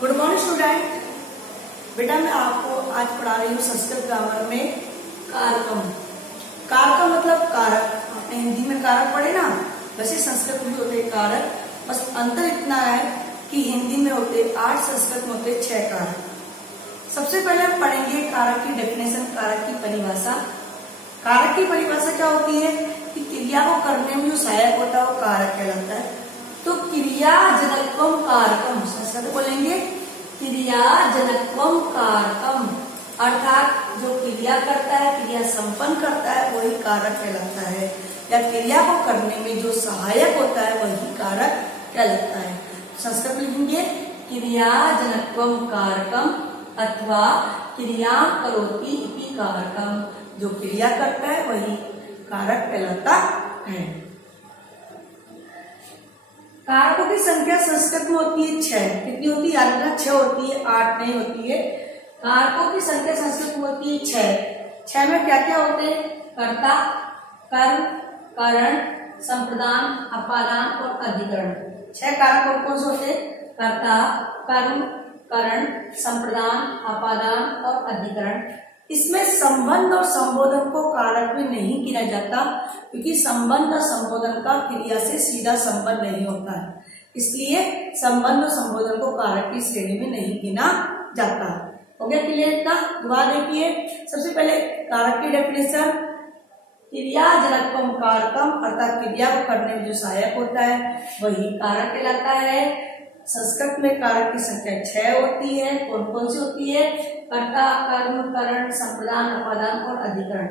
Good morning student. बेटा मैं आपको आज पढ़ा रही हूँ संस्कृत ग्रामर में कारकम। कारकम मतलब कारक। आपने हिंदी में कारक पढ़े ना, वैसे संस्कृत में भी होते कारक। बस अंतर इतना है कि हिंदी में होते 8, संस्कृत में होते 6 कारक। सबसे पहले हम पढ़ेंगे कारक की डेफिनेशन, कारक की परिभाषा। कारक की परिभाषा क्या होती है कि क्रिया को करने में जो सहायक होता है वो कारक कहलाता है। तो क्रिया जनकत्वम कारकम, संस्कृत बोलेंगे क्रिया जनकत्वम कारकम, अर्थात जो क्रिया करता है, क्रिया संपन्न करता है वही कारक कहलाता है, या क्रिया को करने में जो सहायक होता है वही कारक कहलाता है। संस्कृत में लिखेंगे क्रिया जनकत्वम कारकम अथवा क्रिया करोति इति कारकम, जो क्रिया करता है वही कारक कहलाता है। कारकों की संख्या संस्कृत में होती है 6। कितनी होती है? 6 होती है, 8 नहीं होती है। कारकों की संख्या संस्कृत में होती है 6। 6 में क्या क्या होते हैं? कर्ता, कर्म, करण, संप्रदान, अपादान और अधिकरण। 6 कारक कौन से होते हैं? कर्ता, कर्म, करण, संप्रदान, अपादान और अधिकरण। इसमें संबंध और संबोधन को कारक में नहीं गिना जाता, क्योंकि संबंध और संबोधन का क्रिया से सीधा संबंध नहीं होता है, इसलिए संबंध और संबोधन को कारक की श्रेणी में नहीं गिना जाता। हो गया क्लियर का? दोबारा देखिए, सबसे पहले कारक की डेफिनेशन, क्रिया जनकत्वम कारकम, अर्थात क्रिया को करने में जो सहायक होता है वही कारक कहलाता है। संस्कृत में कारक की संख्या 6 होती है। कौन कौन सी होती है? कर्ता, कर्म, करण, संप्रदान, अपादान और अधिकरण।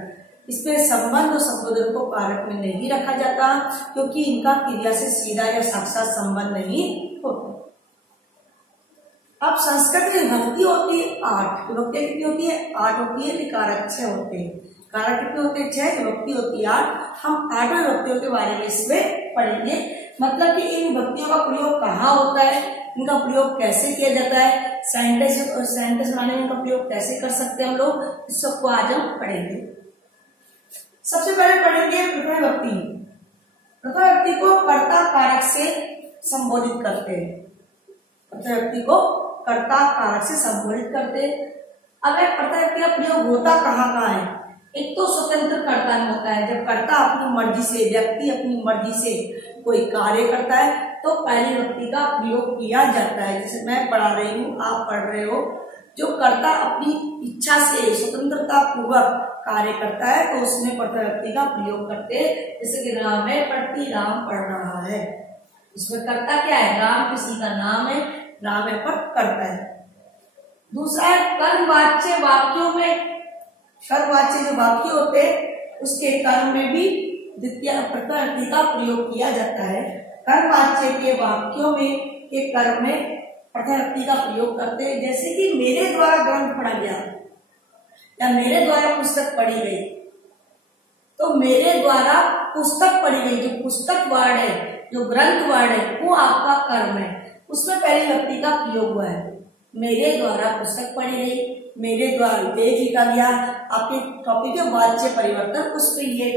इसमें संबंध और संबोधन को कारक में नहीं रखा जाता, क्योंकि इनका क्रिया से सीधा या साक्षात संबंध नहीं होता। अब संस्कृत में विभक्ति होती है 8। विभक्ति कितनी होती है? 8 होती है। कारक 6 होते हैं। कारक कितने होते हैं? 6। विभक्ति होती है 8। हम 8 विभक्तियों के बारे में इसमें पढ़ेंगे, मतलब कि इन विभक्तियों का प्रयोग कहाँ होता है, इनका प्रयोग कैसे किया जाता है, सेंटेंस बनाने में इनका प्रयोग कैसे कर सकते हैं हम लोग, इस सबको आज हम पढ़ेंगे। सबसे पहले पढ़ेंगे प्रथम विभक्ति। प्रथम विभक्ति को कर्ता कारक से संबोधित करते हैं। प्रथम विभक्ति को कर्ता कारक से संबोधित करते हैं। अब एक प्रथम विभक्ति का प्रयोग होता कहाँ है? एक तो स्वतंत्र कर्ता में होता है, जब कर्ता अपनी मर्जी से, व्यक्ति अपनी मर्जी से कोई कार्य करता है तो पहली विभक्ति का प्रयोग किया जाता है। जैसे मैं पढ़ा रही हूँ, आप पढ़ रहे हो, जो कर्ता अपनी इच्छा से स्वतंत्रता पूर्वक कार्य करता है तो उसमें प्रथम विभक्ति का प्रयोग करते हैं। जैसे कि राम है पढ़ती, राम पढ़ रहा है, इसमें कर्ता क्या है? राम किसी का नाम है, राम है पर कर्ता है। दूसरा है कर्मवाच्य वाक्यों में, कर्मवाच्य जो वाक्य होते हैं उसके कर्म में भी द्वितीय प्रथम विभक्ति का प्रयोग किया जाता है। कर्मवाच्य के वाक्यों में के कर्म में प्रथम विभक्ति का प्रयोग करते हैं। जैसे कि मेरे द्वारा ग्रंथ पढ़ा गया या मेरे द्वारा पुस्तक पढ़ी गई, तो मेरे द्वारा पुस्तक पढ़ी गई, जो पुस्तक वर्ड है, जो ग्रंथ वर्ड है, वो आपका कर्म है, उसमें पहली विभक्ति का प्रयोग हुआ है। मेरे द्वारा पुस्तक पढ़ी गई, मेरे द्वारा लेख लिखा गया, आपके टॉपिक है वाच्य परिवर्तन, उस पर ये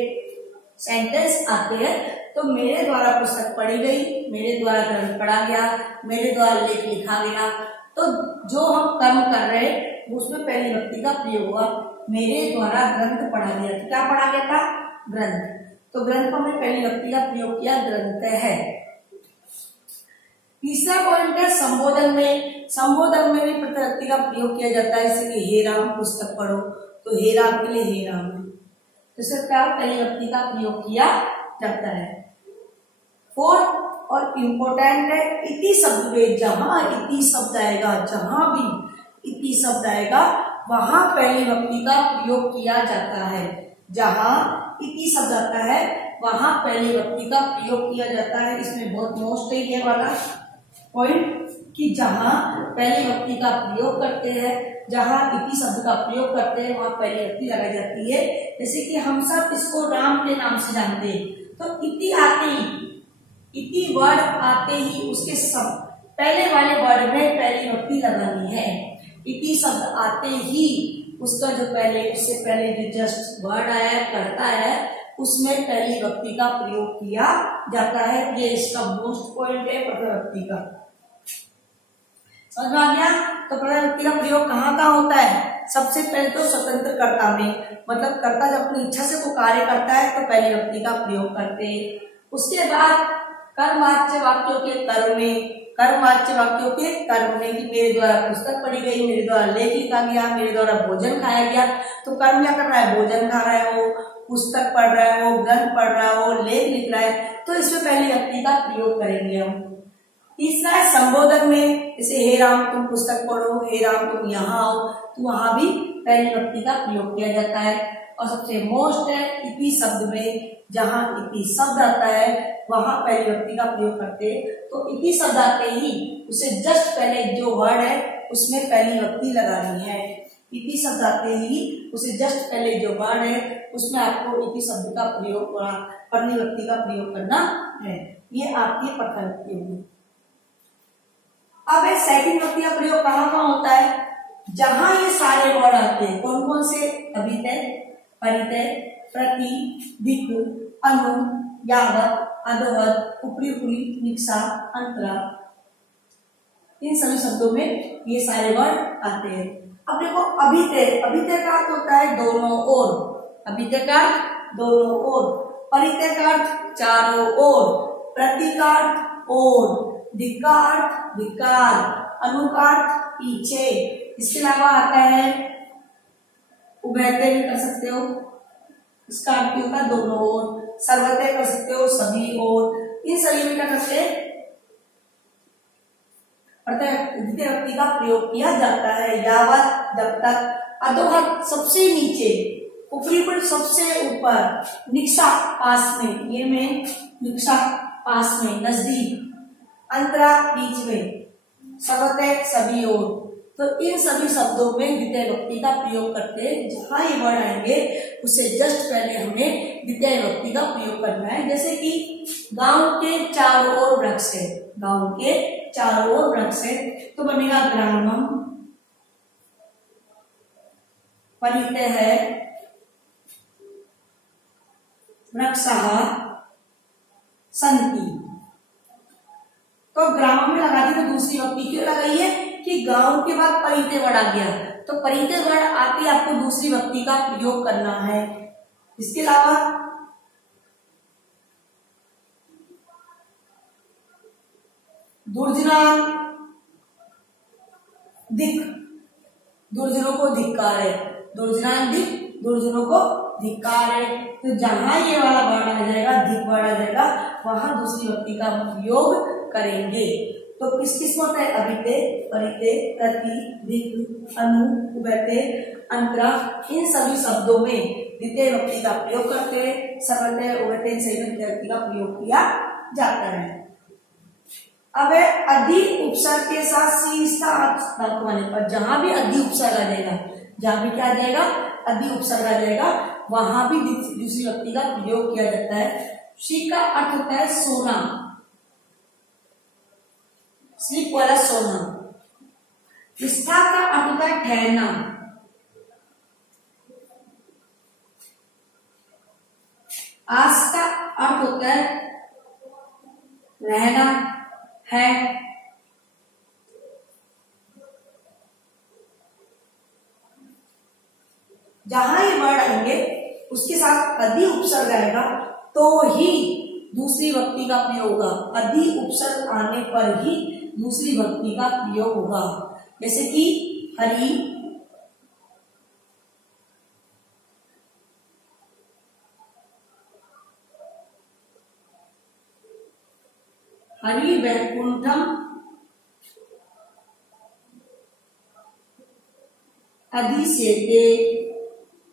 सेंटेंस आते हैं। तो मेरे द्वारा पुस्तक पढ़ी गई, मेरे द्वारा ग्रंथ पढ़ा गया, मेरे द्वारा लेख लिखा गया, तो जो हम कर्म कर रहे हैं उसमें पहली विभक्ति का प्रयोग हुआ। मेरे द्वारा ग्रंथ पढ़ा गया, तो क्या पढ़ा गया था? ग्रंथ। तो ग्रंथ को हमने पहली विभक्ति का प्रयोग किया, ग्रंथ है। तीसरा पॉइंट है संबोधन में। संबोधन में भी प्रथम विभक्ति का प्रयोग किया जाता है। जैसे कि हे राम पुस्तक पढ़ो, तो हे राम के लिए हे राम है, तो इसका क्या पहली विभक्ति का प्रयोग किया जाता है। फोर्थ और इम्पोर्टेंट है इति शब्द में, जहां इति शब्द आएगा, जहां भी इति शब्द आएगा वहां पहली विभक्ति का प्रयोग किया जाता है। जहां इति शब्द आता है वहां पहली विभक्ति का प्रयोग किया जाता है। इसमें बहुत मोस्ट है ये वाला पॉइंट कि जहां पहली विभक्ति का प्रयोग करते हैं, जहां इति शब्द का प्रयोग करते हैं वहां पहली विभक्ति लगाई जाती है। जैसे कि हम सब इसको राम के नाम से जानते हैं, तो इति आते ही, इति वर्ड आते ही उसके सब पहले वाले वर्ड में पहली विभक्ति लगानी है। इति शब्द आते ही उसका जो पहले, उससे पहले जो जस्ट वर्ड आया है, करता है, उसमें पहली विभक्ति का प्रयोग किया जाता है। ये इसका मोस्ट पॉइंट है प्रथम विभक्ति का। समझ में आ गया। तो प्रथम विभक्ति का प्रयोग कहाँ कहाँ होता है? सबसे पहले तो स्वतंत्र कर्ता में, मतलब कर्ता जब अपनी इच्छा से वो कार्य करता है तो पहली विभक्ति का प्रयोग करते हैं। उसके बाद कर्मवाच्य वाक्यों के कर्म में, कर्मवाच्य वाक्यों के कर्म में कि मेरे द्वारा पुस्तक पढ़ी गई, मेरे द्वारा लेख लिखा गया, मेरे द्वारा भोजन खाया गया। तो कर्म क्या कर रहा है? भोजन खा रहा है वो, पुस्तक पढ़ रहा है वो, ग्रंथ पढ़ रहा है वो, लेख लिख रहा है, तो इसमें पहली विभक्ति का प्रयोग करेंगे हम। तीसरा है संबोधन में, जैसे हे राम तुम पुस्तक पढ़ो, हे राम तुम यहाँ आओ, तो वहां भी पहली विभक्ति का प्रयोग किया जाता है। और सबसे मोस्ट है इति शब्द में, जहां इति शब्द आता है वहां पहली विभक्ति का प्रयोग करते हैं। तो इति शब्द आते ही उसे जस्ट पहले जो वर्ड है उसमें पहली विभक्ति लगानी है। इति शब्द आते ही उसे जस्ट पहले जो वर्ड है उसमें आपको इति शब्द का प्रयोग, पहली विभक्ति का प्रयोग करना है। ये आपकी प्रथम विभक्ति होगी। अब सेकंड विभक्ति का प्रयोग कहाँ कहाँ होता है? जहां ये सारे वर्ड आते हैं, कौन कौन से? अभितय, परितय, प्रति, दिक्, अनु, यावत, अधवत, ऊपरी ऊपरी, निक्सा, अंतरा, इन सभी शब्दों में ये सारे वर्ड आते हैं। अब देखो अभितय, अभितय का अर्थ होता है दोनों ओर, अभितय का अर्थ दोनों ओर, परितय का अर्थ चारों ओर, प्रति का अर्थ ओर, दिक् का अर्थ विकार, अनु का अर्थ पीछे। इसके अलावा आता है उभयतय भी कर सकते हो, इसका अर्थ होता है दोनों ओर, सर्वतय कर सकते हो सभी ओर, इन सभी में क्या करते हैं? द्वितीय विभक्ति का प्रयोग किया जाता है। यावत जब तक, अधोहत सबसे नीचे, ऊपरी पर सबसे ऊपर, निक्सा पास में, ये में निक्सा पास में नजदीक, अंतरा बीच में, सर्वतय सभी ओर। तो इन सभी शब्दों में द्वितीय विभक्ति का प्रयोग करते हैं। जहां ये वर्ड आएंगे उससे जस्ट पहले हमें द्वितीय विभक्ति का प्रयोग करना है। जैसे कि गांव के चारों ओर वृक्ष है, गांव के चारों ओर वृक्ष है, तो बनेगा ग्रामम, परितय है, वृक्षः सन्ति। तो ग्राम में लगा दी तो दूसरी विभक्ति क्यों लगाई है? कि गांव के बाद परितय वर्ड आ गया, तो परितय वर्ड आती आपको दूसरी विभक्ति का प्रयोग करना है। इसके अलावा दुर्जना, दिक्, दुर्जनों को धिक्कार है, दुर्जना दिक्, दुर्जनों को धिक्कार है। तो जहां ये वाला वर्ड आ जाएगा, धिक् वर्ड आ जाएगा, वहां दूसरी विभक्ति का प्रयोग करेंगे। तो किस किस में होता है? अभितय, परितय, प्रति, दिक्, अनु, उभयतय, अंतरा, इन सभी शब्दों में द्वितीय विभक्ति का प्रयोग करते हैं। सर्वतय, उभयतय, इन सभी में द्वितीय विभक्ति का प्रयोग किया जाता है। अब अधि उपसर्ग के साथ शीर्षता धातु आने पर, जहां भी अधि उपसर्ग आ जाएगा, जहां भी क्या आ जाएगा? अधि उपसर्ग आ जाएगा, वहां भी दूसरी विभक्ति का प्रयोग किया जाता है। शी का अर्थ होता है सोना, स्लीप वाला सोना। स्था का अर्थ होता है ठहरना, आस का अर्थ होता है रहना है। जहां ये वर्ड आएंगे उसके साथ अधि उपसर्ग आएगा तो ही दूसरी विभक्ति का प्रयोग होगा। अधि उपसर्ग आने पर ही दूसरी विभक्ति का प्रयोग होगा। जैसे कि हरि, हरि वैकुंठम अधिसेते।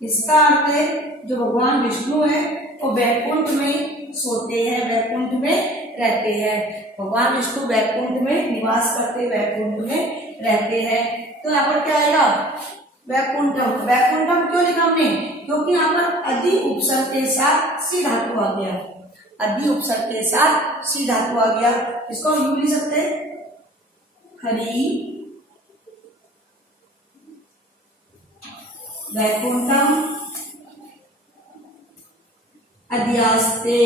इसका अर्थ है जो भगवान विष्णु है वो वैकुंठ में सोते हैं, वैकुंठ में रहते हैं। भगवान विष्णु वैकुंठ में निवास करते, वैकुंठ में रहते हैं। तो यहाँ पर क्या आएगा? वैकुंठम। वैकुंठम क्यों लिखा हमने? क्योंकि यहाँ पर अधि उपसर्ग के साथ सी धातु आ गया, अधि उपसर्ग के साथ सी धातु आ गया। इसको हम यूं लिख सकते हैं, हरि वैकुंठम अधियास्ते।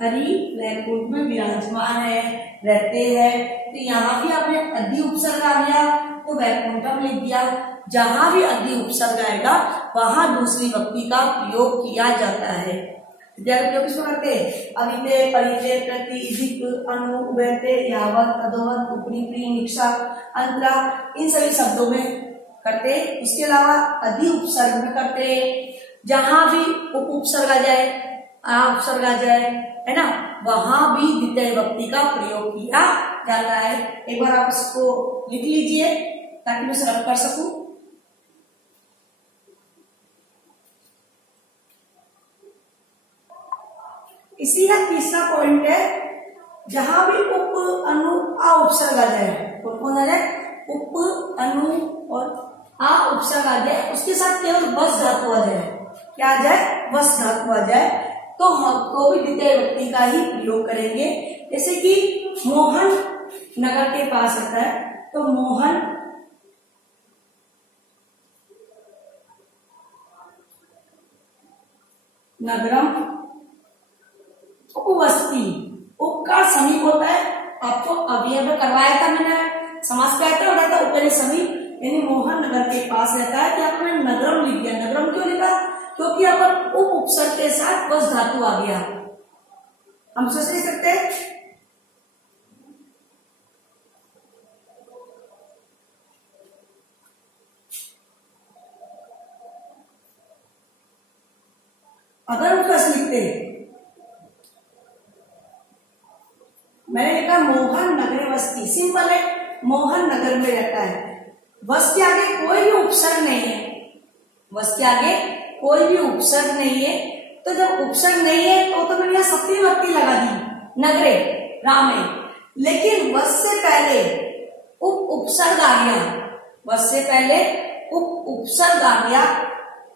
हरि वैकुंठ में विराजमान है, रहते हैं। तो यहाँ भी आपने अति उपसर्ग आ गया तो वैकुंठम लिख दिया। जहां भी अति उपसर्ग आएगा वहां दूसरी विभक्ति का प्रयोग किया जाता है। विद्यार्थी किसमें करते हैं? अविते, परिते, प्रति, दिक, अनु, उभयते, यावत, अधोवत, उपरी, प्री, निक्षा, अंतरा, इन सभी शब्दों में करते। उसके अलावा अति उपसर्ग में करते, जहां भी उपसर्ग आ जाए, आ उपसर्ग आ जाए, है ना, वहां भी द्वितीय विभक्ति का प्रयोग किया जाता है। एक बार आप इसको लिख लीजिए ताकि मैं सरल कर सकूं। इसी का तीसरा पॉइंट है, जहां भी उप, अनु, आ उपसर्ग आ जाए, कौन आ जाए? उप, अनु और आ उपसर्ग आ जाए, उसके साथ केवल वस धातु आ जाए। क्या आ जाए? वस धातु आ जाए, तो हम तो भी द्वितीय विभक्ति का ही प्रयोग करेंगे। जैसे कि मोहन नगर के पास आता है, तो मोहन नगरम उपवस्ती, उप का समीप होता है, आपको अवयव करवाया था मैंने, समास क्या था, होता था उपरी समीप, यानी मोहन नगर के पास रहता है। क्या आपने नगरम लिख दिया? नगरम क्यों लिखा? क्योंकि यहाँ पर उप उपसर्ग के साथ वस धातु आ गया। हम सोच नहीं सकते? अगर उपस लिखते, मैंने लिखा मोहन नगर वस्ती, सिंपल है, मोहन नगर में रहता है। वस के आगे कोई भी उपसर्ग नहीं है, वस के आगे कोई भी उपसर्ग नहीं है, तो जब उपसर्ग नहीं है तो मैंने यहाँ सप्तमी विभक्ति लगा दी, नगरे, रामे। लेकिन वस से पहले उप उपसर्ग आ गया, वस से पहले उप उपसर्ग आ गया,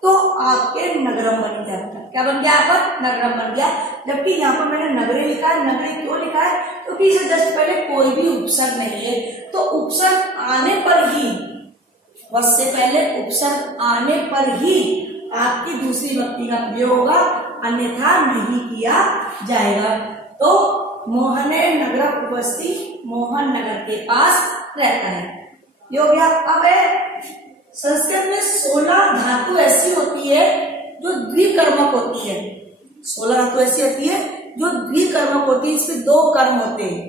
तो आपके नगरम बन जाता है। क्या बन गया? यहाँ पर नगरम बन गया। जबकि यहाँ पर मैंने नगरे लिखा है। नगरे क्यों लिखा है? क्योंकि इसे जस्ट पहले कोई भी उपसर्ग नहीं है, तो उपसर्ग आने पर ही, वस से पहले उपसर्ग आने पर ही आपकी दूसरी विभक्ति का प्रयोग होगा, अन्यथा नहीं किया जाएगा। तो मोहने नगर उपस्थिति, मोहन नगर के पास रहता है। ये हो गया। अब संस्कृत में 16 धातु ऐसी होती है जो द्विकर्मक होती है। 16 धातु ऐसी होती है जो द्विकर्मक होती है, इसमें 2 कर्म होते हैं,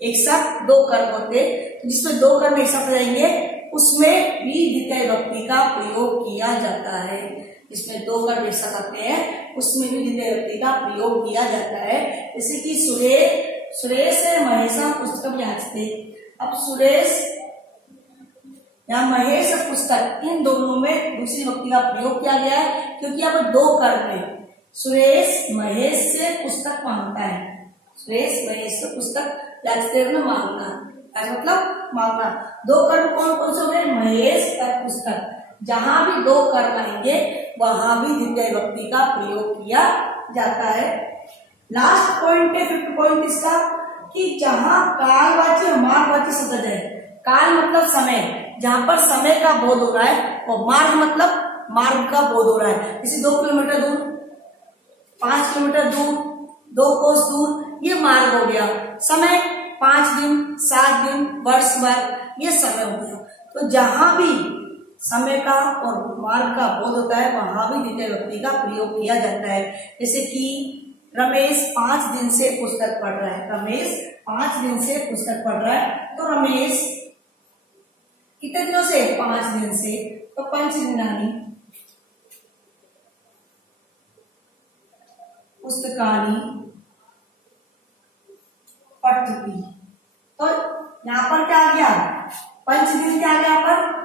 एक साथ 2 कर्म होते हैं। जिसमें 2 कर्म एक साथ जाएंगे उसमें भी द्वितीय विभक्ति का प्रयोग किया जाता है। जिसमें 2 कर्म एक साथ आते हैं उसमें भी द्वितीय विभक्ति का प्रयोग किया जाता है। जैसे कि सुरेश है महेशा पुस्तक याचते। अब सुरेश या महेश पुस्तक, इन दोनों में दूसरी विभक्ति का प्रयोग किया गया है, क्योंकि यहाँ पर 2 कर्म है। सुरेश महेश से पुस्तक मांगता है, सुरेश महेश से पुस्तक याचते में मांगना, मतलब मांगना। 2 कर्म कौन कौन से हो गए? महेश और पुस्तक। जहां भी 2 कर्म आएंगे वहां भी द्वितीय विभक्ति का प्रयोग किया जाता है। लास्ट पॉइंट है, 5th पॉइंट इसका, कि जहां कालवाची और मार्गवाची शब्द है। काल मतलब समय, जहां पर समय का बोध हो रहा है, और मार्ग मतलब मार्ग का बोध हो रहा है। जैसे 2 किलोमीटर दूर, 5 किलोमीटर दूर, 2 कोस दूर, ये मार्ग हो गया। समय 5 दिन, 7 दिन, वर्ष भर, ये समय हो गया। तो जहां भी समय का और मार्ग का बोध होता है वहां भी द्वितीय विभक्ति का प्रयोग किया जाता है। जैसे कि रमेश 5 दिन से पुस्तक पढ़ रहा है, रमेश 5 दिन से पुस्तक पढ़ रहा है। तो रमेश कितने दिनों से? 5 दिन से। तो पंचदिनानि पुस्तकानि पठति। तो यहाँ पर क्या आ गया? पंचदिन क्या आ गया? यहाँ पर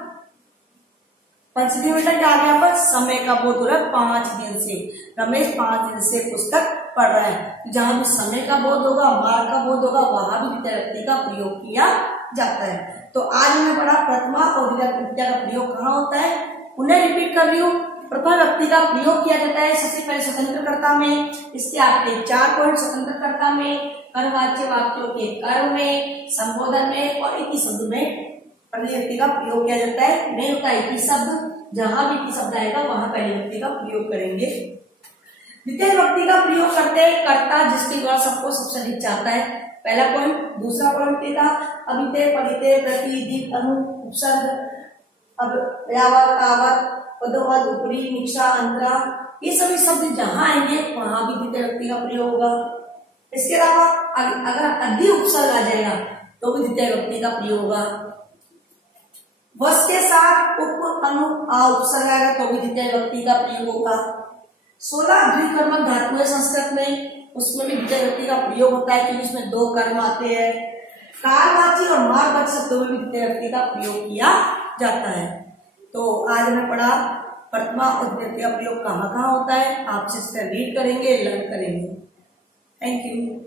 पंचदिन मतलब क्या आ गया? पर समय का बोध हो रहा है 5 दिन से। रमेश 5 दिन से पुस्तक पढ़ रहा है। जहां भी समय का बोध होगा, मार्ग का बोध होगा, वहां भी द्वितीय विभक्ति का प्रयोग किया जाता है। तो आज हमने पढ़ा प्रथमा और द्वितीय विभक्ति का प्रयोग कहाँ होता है। उन्हें रिपीट कर रही हूँ। प्रथमा विभक्ति का प्रयोग किया जाता है सबसे पहले स्वतंत्रकर्ता में, इसके आपके 4 पॉइंट स्वतंत्रकर्ता में, कर्मवाच्य वाक्यों के कर्म में, संबोधन में और इति शब्द में पहली विभक्ति का प्रयोग किया जाता है। नहीं होता इति शब्द, जहां भी इति शब्द आएगा वहां पहली विभक्ति का प्रयोग करेंगे। द्वितीय विभक्ति का प्रयोग करते हैं कर्ता जिसके द्वारा सबको सबसे अधिक चाहता है, पहला पॉइंट। दूसरा पॉइंट क्या था, अभिते परिते प्रति दीप अनु उपसर्ग, अब यावत आवत पदवद उपरी निक्षा अंतरा, ये सभी शब्द जहां आएंगे वहां भी द्वितीय विभक्ति का प्रयोग होगा। इसके अलावा अगर अधिक उपसर्ग आ जाएगा तो भी द्वितीय विभक्ति का प्रयोग होगा। वस के साथ उप अनु आ उपसर्ग आएगा तो भी द्वितीय विभक्ति का प्रयोग होगा। 16 द्विकर्मक धातु है संस्कृत में, उसमें भी द्वितीय विभक्ति का प्रयोग होता है क्योंकि उसमें 2 कर्म आते हैं। कालवाची और मार्गवाची शब्दों में भी द्वितीय विभक्ति का प्रयोग किया जाता है। तो आज हमने पढ़ा प्रथमा और द्वितीय का प्रयोग कहाँ कहाँ होता है, आपसे इसका रीड करेंगे, लर्न करेंगे। Thank you.